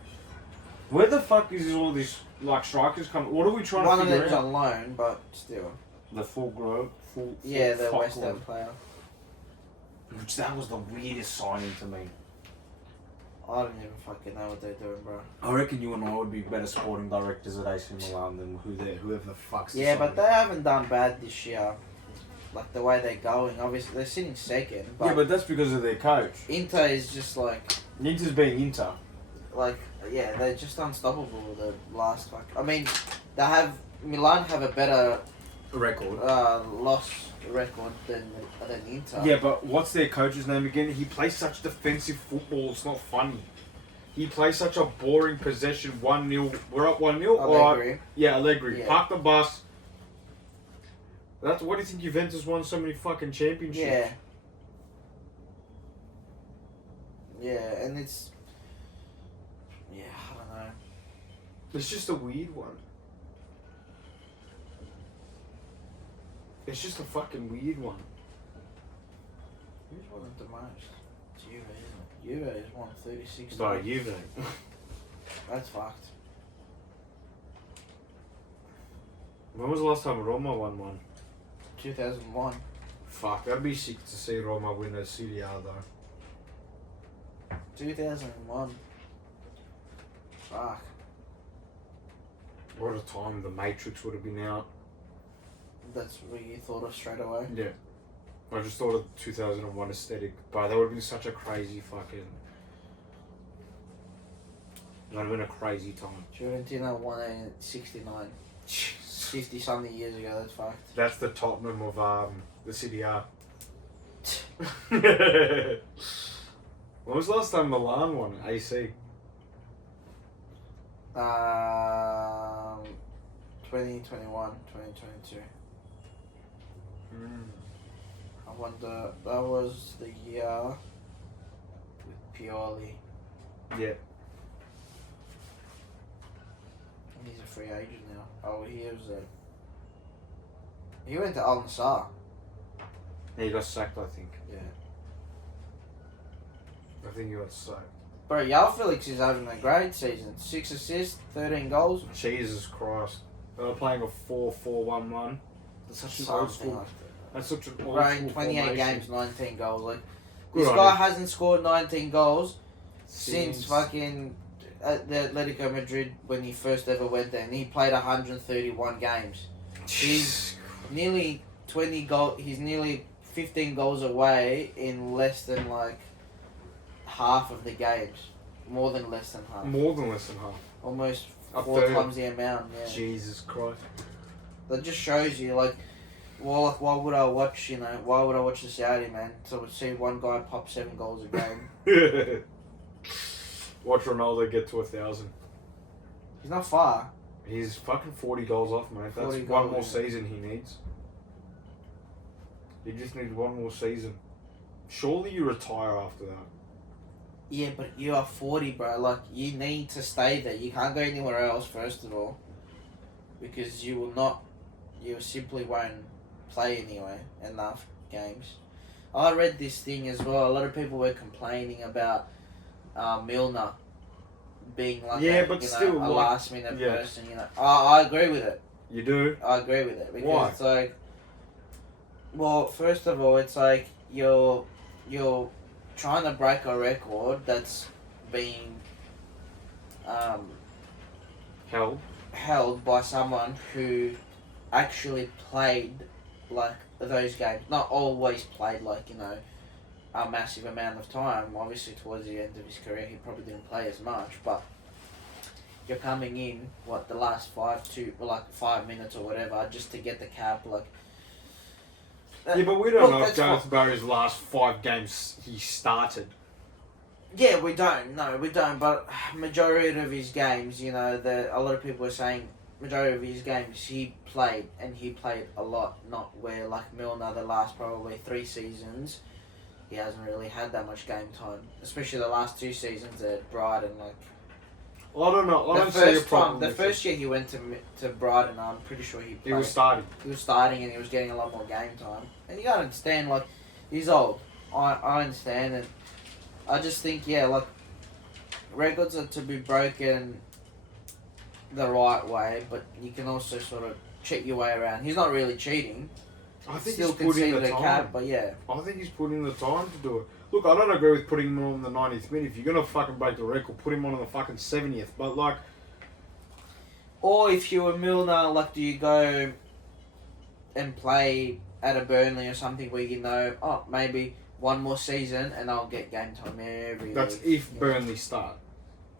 Where the fuck is all this like strikers coming? What are we trying One to of figure them's out? on loan, but still. The full Yeah, the fuck West Ham load. player. Which that was the weirdest signing to me. I don't even fucking know what they're doing, bro. I reckon you and I would be better sporting directors at AC Milan than whoever the fuck's Yeah, but deciding. they haven't done bad this year. Like the way they're going, obviously they're sitting second. But Yeah, but that's because of their coach. Inter is just like, Inter's being Inter. yeah, they're just unstoppable. The last fuck. I mean, Milan have a better Record. loss record than Inter. Yeah, but what's their coach's name again? He plays such defensive football, it's not funny. He plays such a boring possession, 1-0. We're up 1-0? Allegri. Yeah, Allegri. Yeah. Park the bus. What do you think Juventus won so many fucking championships? Yeah. Yeah, and it's It's just a weird one. It's just a fucking weird one. Who's won it the most? It's Juve, isn't it? Juve has won 36 By times. Juve. That's fucked. When was the last time Roma won one? 2001. Fuck, that'd be sick to see Roma win a Serie A though. 2001. Fuck. What a time the Matrix would have been out. That's what you thought of straight away. Yeah. I just thought of the 2001 aesthetic, but that would have been such a crazy fucking... That would have been a crazy time. Fiorentina won it in 69. 50 something years ago, that's fucked. That's the Tottenham of the City A. When was the last time Milan won AC? 2021, 2022. I wonder, that was the year with Pioli. Yeah. He's a free agent now. Oh, he went to Al Nassr. He got sacked, I think. Yeah. I think he got sacked. Bro, Yao Felix is having a great season. 6 assists, 13 goals. Jesus Christ. They were playing a 4-4-1-1. That's such an old Something school. like that. That's such an old Bro, in school 28 formation. games, 19 goals. Like, Good this on guy him. hasn't scored 19 goals since fucking the Atletico Madrid when he first ever went there, and he played 131 games. He's nearly 20 goals. He's nearly 15 goals away in less than like half of the games. More than less than half. More than less than half. Almost Up 4 there. times the amount. Yeah. Jesus Christ. That just shows you like. Well, like, why would I watch, why would I watch the Saudi, man? So I would see one guy pop 7 goals a game. Watch Ronaldo get to 1,000. He's not far. He's fucking 40 goals off, mate. That's 40 one goals, more yeah. season he needs. He just needs one more season. Surely you retire after that. Yeah, but you are 40, bro. Like, you need to stay there. You can't go anywhere else, first of all. Because you simply won't play anyway enough games. I read this thing as well. A lot of people were complaining about Milner being like a last minute person. I agree with it. You do? I agree with it because Why? it's like, well, first of all, it's like you're trying to break a record that's being held by someone who actually played like those games. Not always played like a massive amount of time. Obviously, towards the end of his career, he probably didn't play as much, but you're coming in the last 5 minutes or whatever just to get the cap, like. Yeah, but we don't know if Gareth Barry's last 5 games he started. Yeah, we don't. No, we don't. But majority of his games, a lot of people are saying majority of his games he played, and he played a lot. Not where like Milner, the last probably 3 seasons, he hasn't really had that much game time. Especially the last 2 seasons at Brighton, like. Well, I don't know. I don't see a problem. The first year he went to Brighton, I'm pretty sure he played. He was starting. He was starting and he was getting a lot more game time. And you gotta understand, like, he's old. I understand, and I just think, records are to be broken the right way, but you can also sort of cheat your way around. He's not really cheating. I think Still he's putting the conceded a time. cap, but yeah. I think he's putting the time to do it. Look, I don't agree with putting him on the 90th minute. If you're going to fucking break the record, put him on the fucking 70th. But, like... Or if you were Milner, like, do you go and play at a Burnley or something where maybe one more season and I'll get game time every That's week. if Burnley start.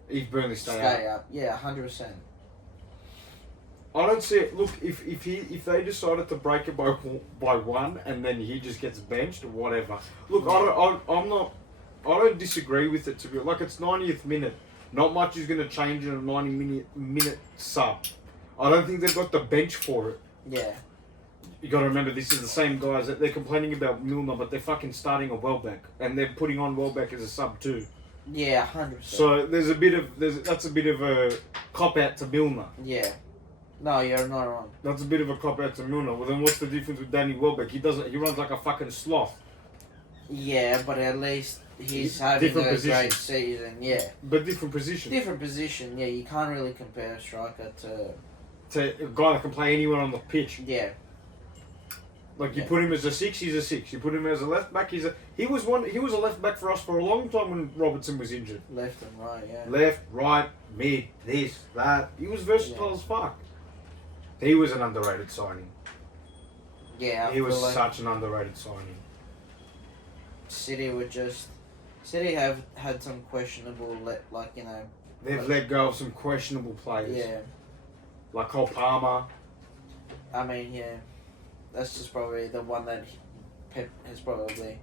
If Burnley stay up. Yeah, 100%. I don't see it. Look, if they decided to break it by 1 and then he just gets benched or whatever. Look, I don't disagree with it to be like it's 90th minute. Not much is going to change in a 90-minute sub. I don't think they've got the bench for it. Yeah. You got to remember, this is the same guys that they're complaining about Milner, but they're fucking starting a Welbeck and they're putting on Welbeck as a sub too. Yeah, 100%. So that's a bit of a cop out to Milner. Yeah. No, you're not wrong. That's a bit of a cop out to Milner. Well, then what's the difference with Danny Welbeck? He runs like a fucking sloth. Yeah, but at least he's having a great season. Yeah. But different position. Different position. Yeah, you can't really compare a striker to a guy that can play anywhere on the pitch. Yeah. Like you put him as a 6, he's a 6. You put him as a left back, he was a left back for us for a long time when Robertson was injured. Left and right, yeah. Left, right, mid, this, that. He was versatile as fuck. He was an underrated signing. Yeah, he was such an underrated signing. City have had some questionable, They've let go of some questionable players. Yeah. Like Cole Palmer. I mean, yeah. That's just probably the one that Pep has probably...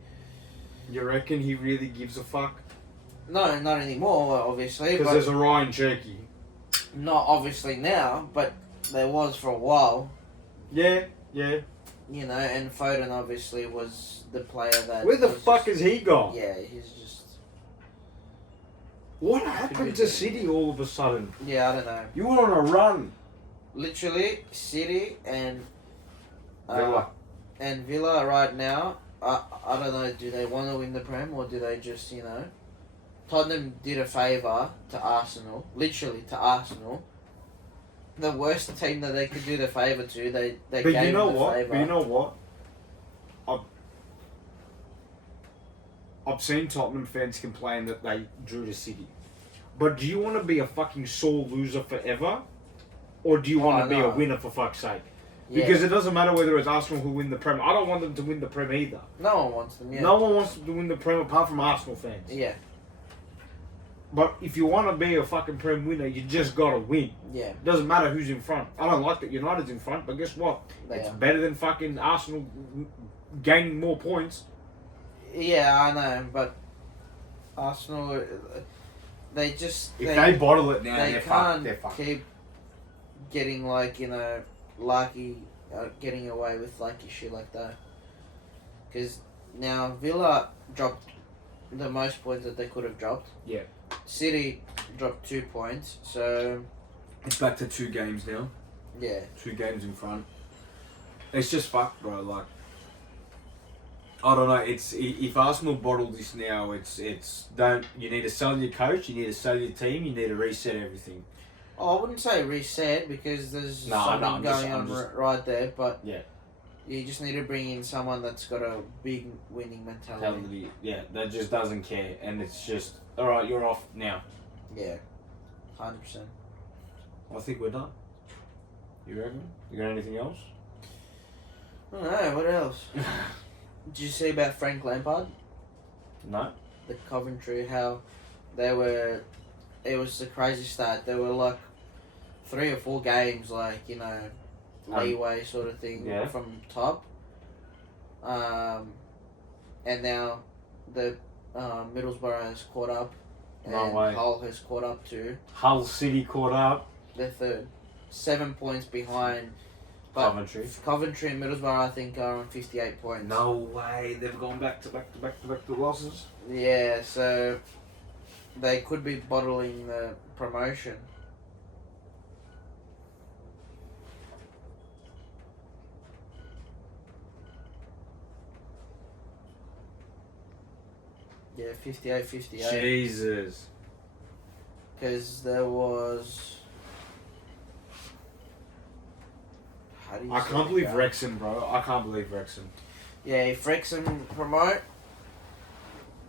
You reckon he really gives a fuck? No, not anymore, obviously. Because there's a Ryan Cherky. Not obviously now, but there was for a while. Yeah, yeah. You know, and Foden obviously was the player that... Where the fuck has he gone? Yeah, he's just... What happened to City all of a sudden? Yeah, I don't know. You were on a run. Literally, City and... Villa. And Villa right now, I don't know, do they want to win the Prem or do they just, Tottenham did a favour to Arsenal, literally to Arsenal. The worst team that they could do the favour to, they but gave you know them the what? favour. But you know what? I've seen Tottenham fans complain that they drew to City. But do you want to be a fucking sore loser forever? Or do you want to be a winner for fuck's sake? Yeah. Because it doesn't matter whether it's Arsenal who win the Prem. I don't want them to win the Prem either. No one wants them, yeah. No one wants them to win the Prem apart from Arsenal fans. Yeah. But if you want to be a fucking Prem winner, you just got to win. Yeah. It doesn't matter who's in front. I don't like that United's in front, but guess what? It's better than fucking Arsenal gaining more points. Yeah, I know, but Arsenal, they just... If they bottle it now, they're fucked. Keep getting, lucky, getting away with lucky shit like that. Because now Villa dropped the most points that they could have dropped. Yeah. City dropped 2 points, so... It's back to 2 games now. Yeah. 2 games in front. It's just fucked, bro. I don't know. It's if Arsenal bottle this now, you need to sell your coach, you need to sell your team, you need to reset everything. Oh, I wouldn't say reset because there's something going on right there, but yeah, you just need to bring in someone that's got a big winning mentality. Yeah, that just doesn't care, and it's just all right. You're off now. Yeah, 100%. I think we're done. You reckon? You got anything else? I don't know. What else? Did you see about Frank Lampard? No. The Coventry, how they were... It was a crazy start. There were 3 or 4 games, leeway sort of thing from top. And now the Middlesbrough has caught up. No way. Hull has caught up too. Hull City caught up. They're third. 7 points behind. Coventry and Middlesbrough, I think, are on 58 points. No way. They've gone back to losses. Yeah, so they could be bottling the promotion. Yeah, 58. Jesus. Because there was... I can't believe Wrexham, bro. I can't believe Wrexham. Yeah, if Wrexham promote,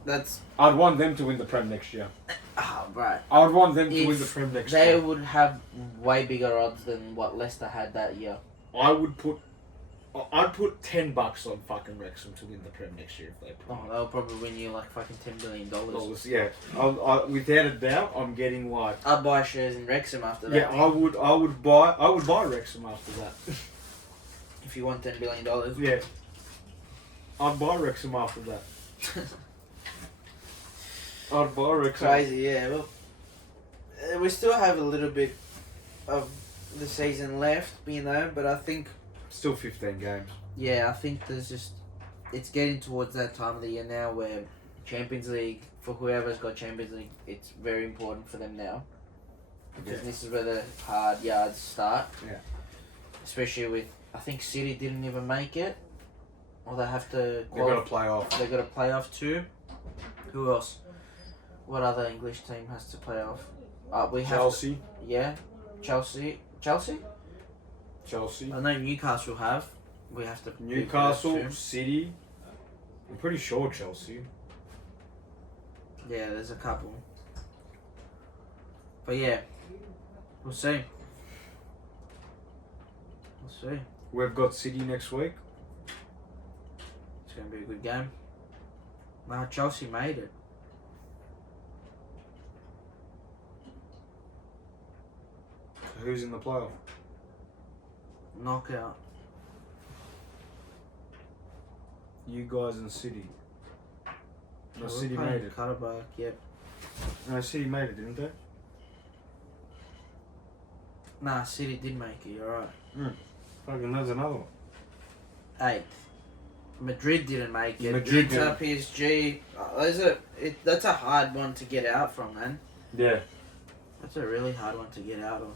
that's... I'd want them to win the Prem next year. Oh, right. I would want them to win the Prem next year. They would have way bigger odds than what Leicester had that year. I'd put $10 on fucking Wrexham to win the Prem next year if they promote. Oh, they'll probably win you fucking $10 billion. Yeah. Without a doubt, I'm getting I'd buy shares in Wrexham after that. Yeah, I would buy Wrexham after that. If you want $10 billion. Yeah. I'd buy Wrexham after that. I'd buy Wrexham. Crazy, yeah. Well, we still have a little bit of the season left, but I think... Still 15 games. Yeah, I think there's just... It's getting towards that time of the year now where Champions League, for whoever's got Champions League, it's very important for them now. Because this is where the hard yards start. Yeah. Especially with, I think City didn't even make it. Or they have to They've got to play off. They got to play off too. Who else? What other English team has to play off? We have Chelsea. Chelsea. Chelsea. I know Newcastle have. We have to. Newcastle, City. I'm pretty sure Chelsea. Yeah, there's a couple. But yeah, we'll see. We'll see. We've got City next week. It's going to be a good game. Nah, Chelsea made it. Who's in the playoff? Knockout. You guys and City. No, We're City playing made it. Karabakh, yep. No, City made it, didn't they? Nah, City did make it, you're right. Fucking, there's another one. 8th. Madrid didn't make it. Madrid Inter, PSG. That's a hard one to get out from, man. Yeah. That's a really hard one to get out of.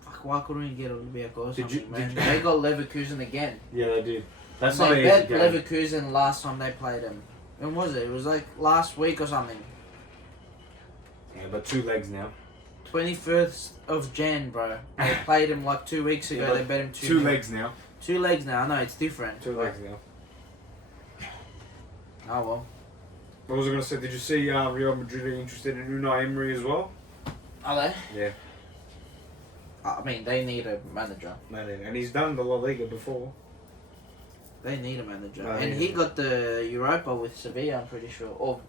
Fuck, why couldn't we get Olympiacos or something, man? They got Leverkusen again. Yeah, they did. That's they not an bet easy game. Leverkusen last time they played them. When was it? It was like last week or something. Yeah, but 2 legs now. 21st of Jan, bro. They played him like 2 weeks ago. Yeah, They bet him 2 legs now. 2 legs now. I know, it's different. 2 legs now. Oh, well. What was I going to say? Did you see Real Madrid are interested in Unai Emery as well? Are they? Yeah. I mean, they need a manager. And he's done the La Liga before. They need a manager. No, and yeah. he got the Europa with Sevilla, I'm pretty sure. Or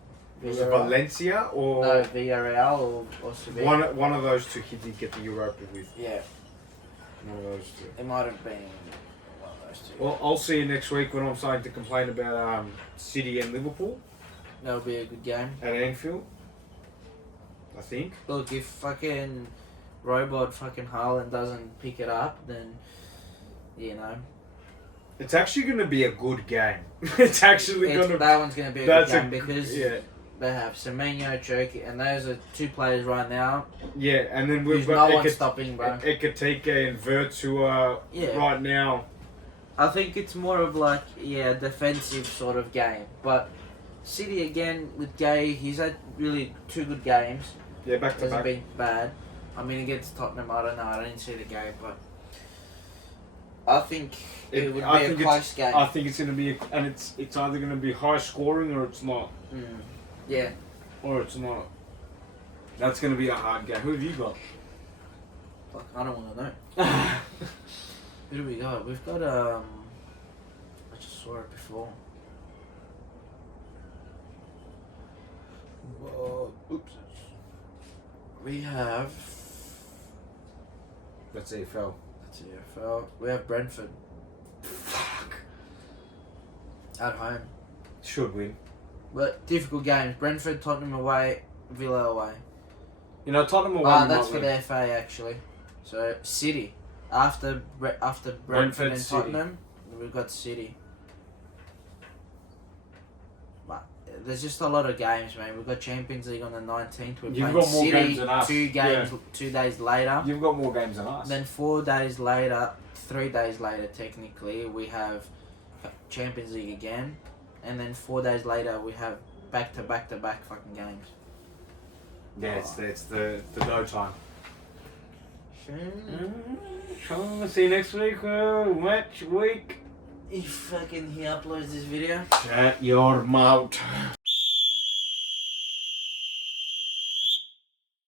Was it Valencia or... No, Villarreal or Sevilla. One of those two he did get the Europa with. Yeah. One of those two. It might have been one of those two. Well, I'll see you next week when I'm starting to complain about City and Liverpool That'll be a good game. at Anfield. I think. Look, if fucking robot fucking Haaland doesn't pick it up, then, you know. It's actually going to be a good game. It's actually going to... That one's going to be a good game because they have Semenyo, Cherki, and those are 2 players right now. Yeah, and then There's we've got no one stopping, bro. Ekatike and Virtua right now. I think it's more of like, a defensive sort of game. But City, again, with Gay, he's had really 2 good games. Yeah, back to Hasn't back. been bad. I mean, against Tottenham, I don't know. I didn't see the game, but I think it would be a close game. I think it's going to be... And it's either going to be high scoring or it's not. Yeah. Or it's not. That's going to be a hard game. Who have you got? Fuck, I don't want to know. Who do we got? We've got, I just saw it before. Whoa. Oops. We have... That's AFL. That's EFL. We have Brentford. Fuck. At home. Should win. But difficult games. Brentford, Tottenham away, Villa away. You know, Tottenham away. That's for the FA actually. So City. After Brentford and City. Tottenham, we've got City. But there's just a lot of games, man. We've got Champions League on the 19th. We're You've playing got more City games than us. 2 games, 2 days later. You've got more games than us. Then 4 days later, 3 days later, technically, we have Champions League again, and then 4 days later we have back to back fucking games. Yeah, it's the go time. See you next week. Match week. If fucking he uploads this video. Shut your mouth.